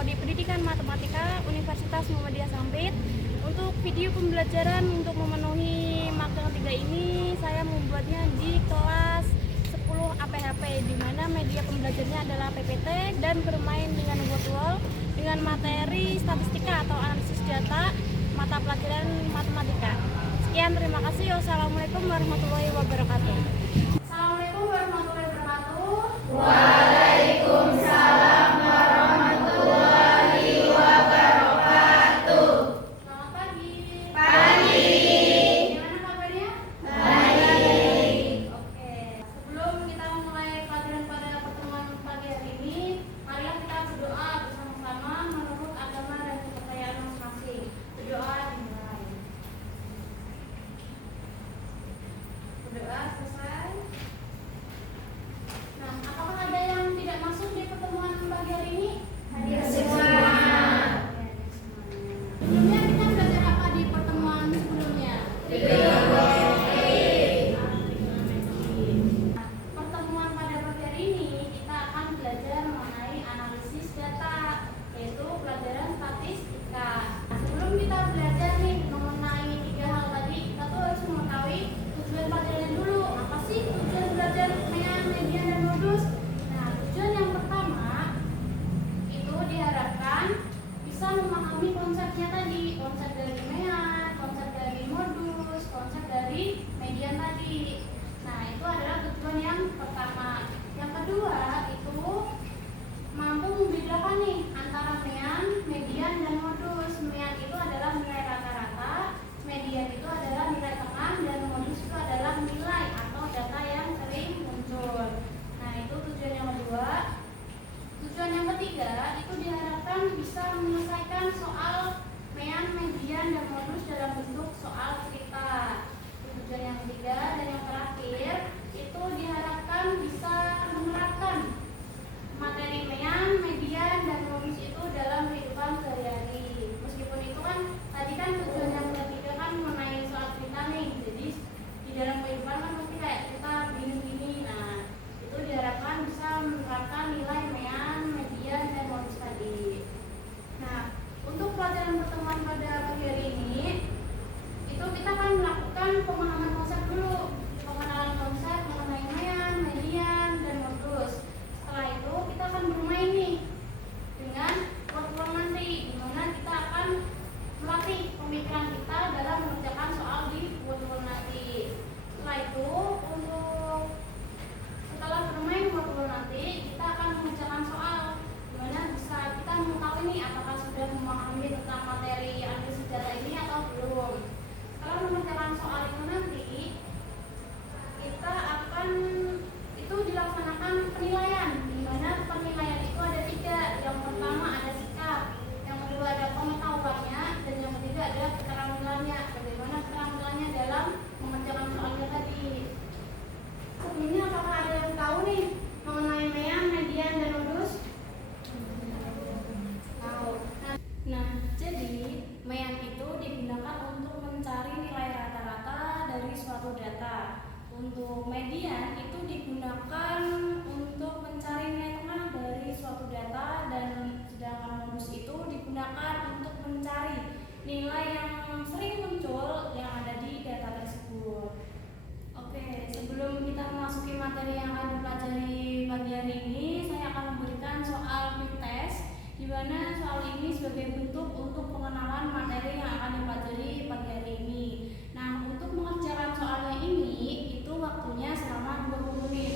Prodi Pendidikan Matematika Universitas Muhammadiyah Sampit. Untuk video pembelajaran untuk memenuhi magang 3 ini saya membuatnya di kelas 10 APHP, di mana media pembelajarannya adalah PPT dan bermain dengan virtual dengan materi statistika atau analisis data mata pelajaran matematika. Sekian, terima kasih. Wassalamualaikum warahmatullahi wabarakatuh. Assalamualaikum warahmatullahi wabarakatuh. Waalaikumsalam warahmatullahi wabarakatuh. Selamat pagi. Pagi. Gimana kabarnya? Baik. Oke. Sebelum kita mulai pelajaran pada pertemuan pagi hari ini, marilah kita berdoa bersama-sama menurut agama dan kepercayaan masing-masing. Berdoa dimulai. Berdoa selesai. Nah, apakah ada yang tidak masuk di pertemuan pagi hari ini? Hadir semua. Sebelumnya kita belajar apa di pertemuan sebelumnya? Pertemuan pada pagi hari ini kita akan belajar mengenai analisis data, yaitu pelajaran statistika. Sebelum kita belajar nih mengenai 3 hal tadi, kita tuh harus mengetahui tujuan pelajaran dulu. Apa sih tujuan belajar median dan modus? Nah, tujuan yang pertama itu diharapkan bisa memahami konsepnya tadi, konsep dari mean, konsep dari modus, konsep dari median tadi. Nah, itu adalah tujuan yang pertama. Yang kedua itu mampu membedakan nih antara mean, median, dan modus. Mean itu adalah nilai rata-rata, median itu adalah nilai tengah, dan modus itu adalah nilai atau data yang sering muncul. Nah, itu tujuan yang kedua. Tujuan yang ketiga itu diharapkan bisa menyelesaikan soal mean, median, dan modus dalam bentuk soal cerita. Itu tujuan yang ketiga. Dan yang terakhir itu diharapkan bisa menerapkan materi mean, median, dan modus itu dalam kehidupan sehari-hari. Meskipun itu kan tadi kan tujuan yang ketiga kan mengenai soal cerita nih. Jadi di dalam kehidupan kan pasti kayak kita gini-gini. Nah, itu diharapkan bisa menerapkan nilai mean, median, dan modus tadi. Nah, untuk pelajaran pertemuan pada pagi hari ini itu kita akan melakukan pemahaman konsep dulu, pengenalan konsep mengenai mean, median, dan modus. Setelah itu kita akan bermain nih dengan workflow nanti, di mana kita akan melatih pemikiran kita dalam mengerjakan soal di workflow nanti. Setelah itu setelah bermain workflow nanti kita akan mengerjakan soal, di mana bisa kita mengetahui nih apakah sudah memahami tentang materi analisis data ini atau belum. Setelah mengerjakan soal itu nanti kita akan itu dilaksanakan penilaian, di mana penilaian itu ada 3. Yang pertama ada sikap, yang kedua ada pengetahuannya, dan yang ketiga adalah keterampilannya. Bagaimana keterampilannya dalam mengerjakan soalnya tadi. Sebelumnya apakah ada yang tahu nih mengenai mean, median, dan modus? Tahu. Nah, jadi mean itu digunakan untuk mencari nilai rata-rata dari suatu data. Untuk median itu digunakan untuk mencari nilai tengah dari suatu data, dan sedangkan modus itu digunakan untuk mencari nilai yang sering muncul yang ada di data tersebut. Oke, sebelum kita memasuki materi yang akan dipelajari pagi hari ini, saya akan memberikan soal quick test, di mana soal ini sebagai bentuk untuk pengenalan materi yang akan dipelajari pagi hari ini. Nah, untuk mengerjakan soalnya ini, itu waktunya selama 20 menit.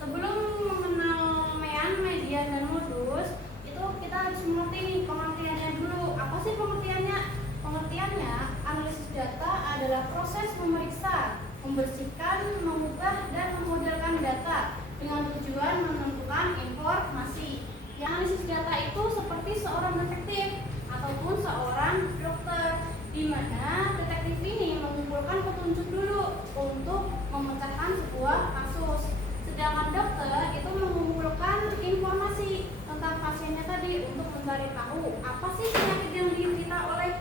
Sebelum mengenal mean, median, dan modus, itu kita harus mengerti nih pengertiannya dulu. Apa sih pengertiannya? Pengertiannya, analisis data adalah proses memeriksa, membersihkan, mengubah, dan memodelkan data dengan tujuan menentukan informasi. Yang analisis data itu seperti seorang detektif ataupun seorang dokter, di mana detektif ini mengumpulkan petunjuk dulu untuk memecahkan sebuah kasus. Sedangkan dokter itu mengumpulkan informasi tentang pasiennya tadi untuk mencari tahu apa sih penyakit yang diderita oleh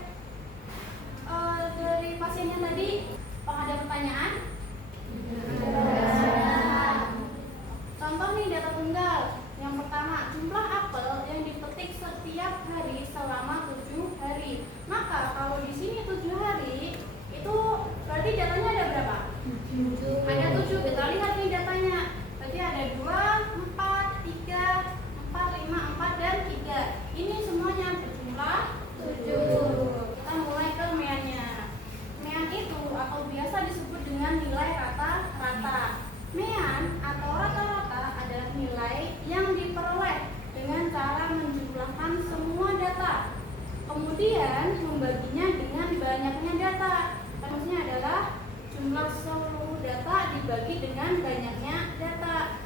data dibagi dengan banyaknya data.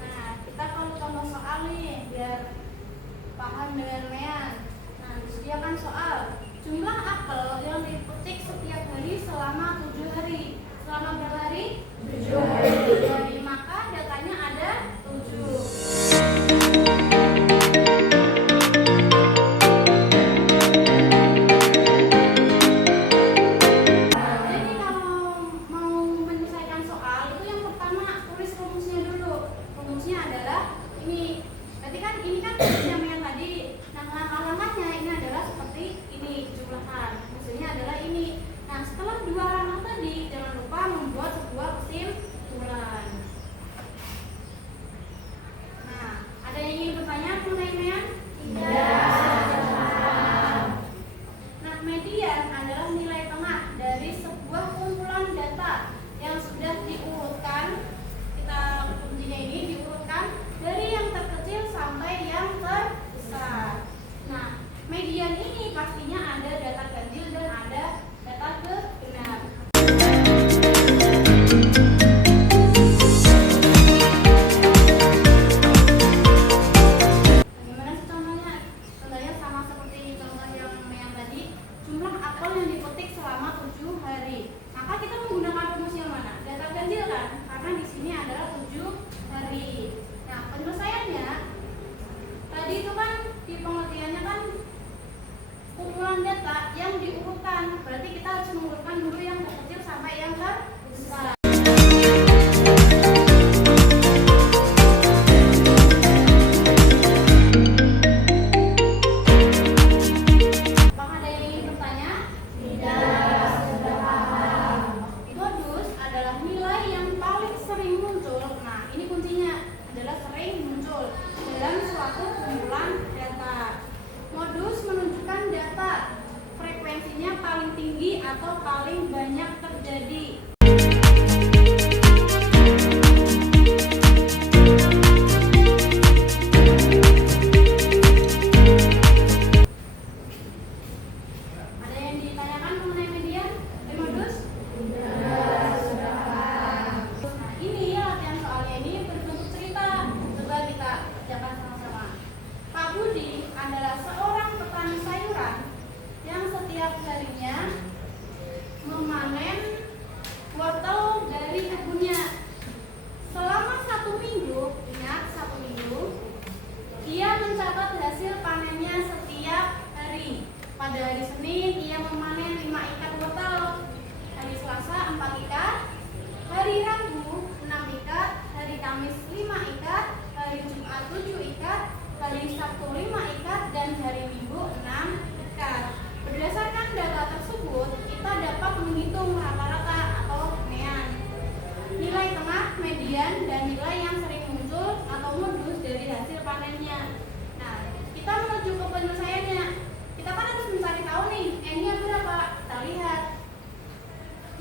Nah, kita kalau contoh soal nih biar paham dengan Mean. Nah, disediakan soal jumlah apel yang dipetik setiap hari selama 7 hari. Selama berapa hari? 7 hari. Maka datanya ada 7. Berarti kita harus mengurutkan dulu yang terkecil sampai yang terbesar. Apakah ada yang ingin bertanya? Tidak, sudah paham. Modus adalah nilai yang paling sering muncul. Nah, ini kuncinya adalah sering muncul dalam suatu kumpulan data. Modus menunjukkan data frekuensinya paling tinggi atau paling banyak terjadi. Ada yang ditanyakan mengenai median dan modus? Tidak, sudah paham. Nah, ini latihan soalnya ini berbentuk cerita. Coba kita kerjakan sama-sama. Pak Budi adalah seorang petani sayuran yang setiap harinya memanen wortel dari kebunnya. Selama 1 minggu, ingat 1 minggu, ia mencatat hasil panennya setiap hari. Pada hari Senin, ia memanen 5 ikat wortel. Hari Selasa 4 ikat, hari Rabu 6 ikat, hari Kamis 5 ikat, hari Jumat 7 ikat, hari Sabtu 5 ikat, dan hari Minggu 6 ikat. Berdasarkan data tersebut, kita dapat menghitung rata-rata atau mean, nilai tengah, median, dan nilai yang sering muncul atau modus dari hasil panennya. Nah, kita menuju ke penyelesaiannya. Kita kan harus mencari tahu nih, N-nya berapa? Kita lihat.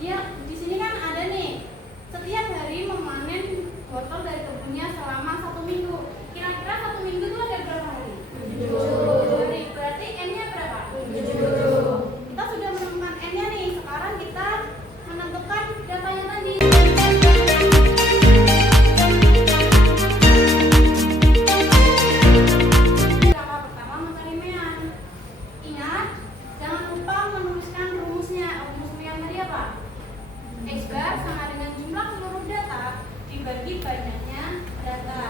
Ya, di sini kan ada nih, setiap hari memanen wortel dari kebunnya selama 1 minggu. Kira-kira 1 minggu itu ada berapa hari? 7 hari. Berarti N-nya berapa? 7. Kita sudah menemukan N-nya nih. Sekarang kita menentukan datanya tadi. Langkah pertama mencari mean. Ingat, jangan lupa menuliskan rumusnya. Rumus mean tadi apa? X bar sama dengan jumlah seluruh data dibagi banyaknya data.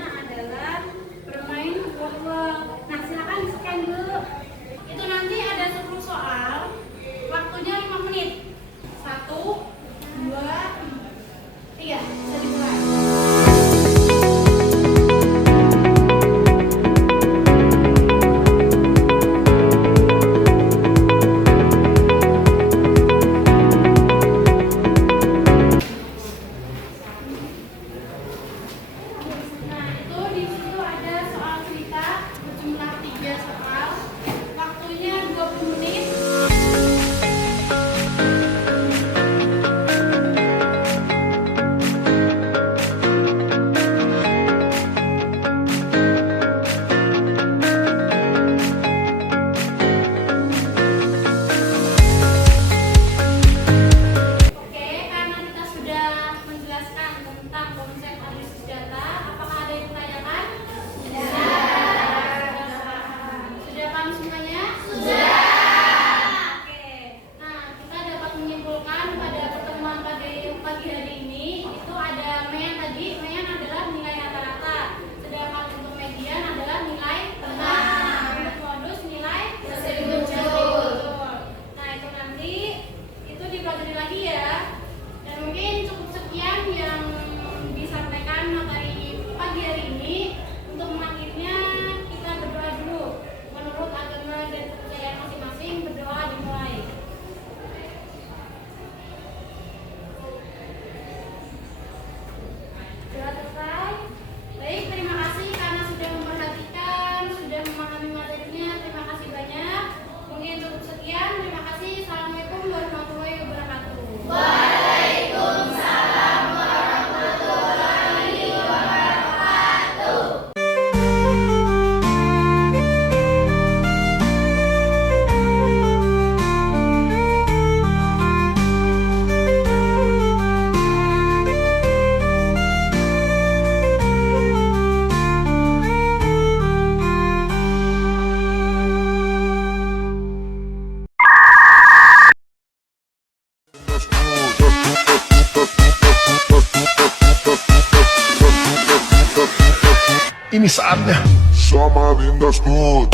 Adalah bermain wol-wol. Nah, silakan scan dulu. Itu nanti ada 10 soal. Waktunya 5 menit. 1, 2, 3. Bisa dimulai. ini saatnya. Samarinda's good.